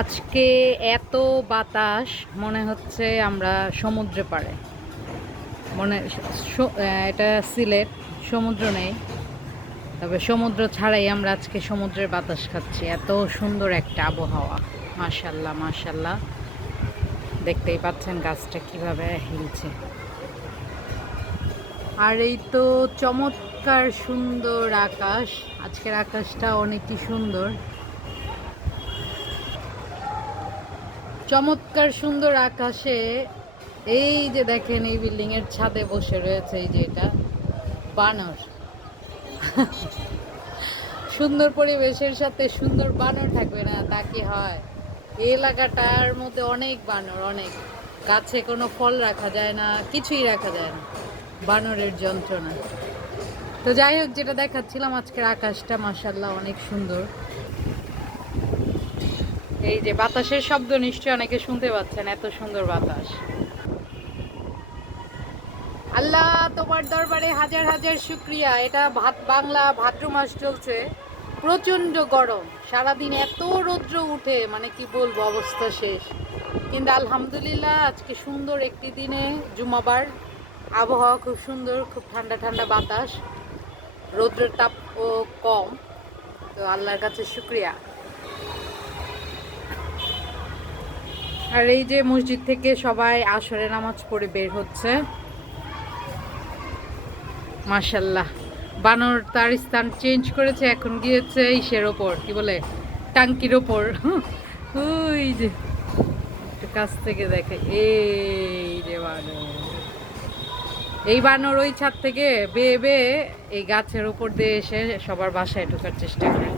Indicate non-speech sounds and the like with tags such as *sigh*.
আজকে এত বাতাস, মনে হচ্ছে আমরা সমুদ্রে পাড়ে। মনে এটা সিলেট, সমুদ্র নেই। তবে সমুদ্র ছাড়াই আমরা আজকে সমুদ্রের বাতাস খাচ্ছি। এত সুন্দর একটা আবহাওয়া। মাশাল্লাহ মাশাল্লাহ। দেখতেই পাচ্ছেন গাছটা কীভাবে হিলছে। আর এই তো চমৎকার সুন্দর আকাশ। আজকের আকাশটা অনেকই সুন্দর। চমৎকার সুন্দর আকাশে এই যে দেখেন এই বিল্ডিং এর ছাদে বসে রয়েছে এই যে এটা বানর। সুন্দর পরিবেশের সাথে সুন্দর বানর থাকবে না, তা কি হয়? এলাকাটার মধ্যে অনেক বানর, অনেক। গাছে কোনো ফল রাখা যায় না, কিছুই রাখা যায় না, বানরের যন্ত্রণা। তো যাই হোক, যেটা দেখাচ্ছিলাম আজকের আকাশটা মাসাল্লাহ অনেক সুন্দর। এই যে বাতাসের শব্দ নিশ্চয়ই অনেকে শুনতে পাচ্ছেন, এত সুন্দর বাতাস। আল্লাহ, তোমার দরবারে হাজার হাজার শুক্রিয়া। এটা ভাত বাংলা ভাদ্র মাস চলছে, প্রচণ্ড গরম। সারাদিন এত রৌদ্র উঠে মানে কি বলব, অবস্থা শেষ। কিন্তু আলহামদুলিল্লাহ, আজকে সুন্দর একটি দিনে, জুমাবার, আবহাওয়া খুব সুন্দর, খুব ঠান্ডা ঠান্ডা বাতাস, রৌদ্রের তাপ ও কম। তো আল্লাহর কাছে শুক্রিয়া। আর এই যে মসজিদ থেকে সবাই আসরে নামাজ পড়ে বের হচ্ছে। মাশাল্লাহ বানর তার স্থান চেঞ্জ করেছে, এখন গিয়েছে ইসের ওপর। কি বলে? টাঙ্কির ওপর। *laughs* ওই যে। কাছ থেকে দেখে। এই যে বানর। এই বানর ওই ছাদ থেকে বেয়ে বেয়ে এই গাছের উপর দিয়ে এসে সবার বাসায় ঢোকার চেষ্টা করে।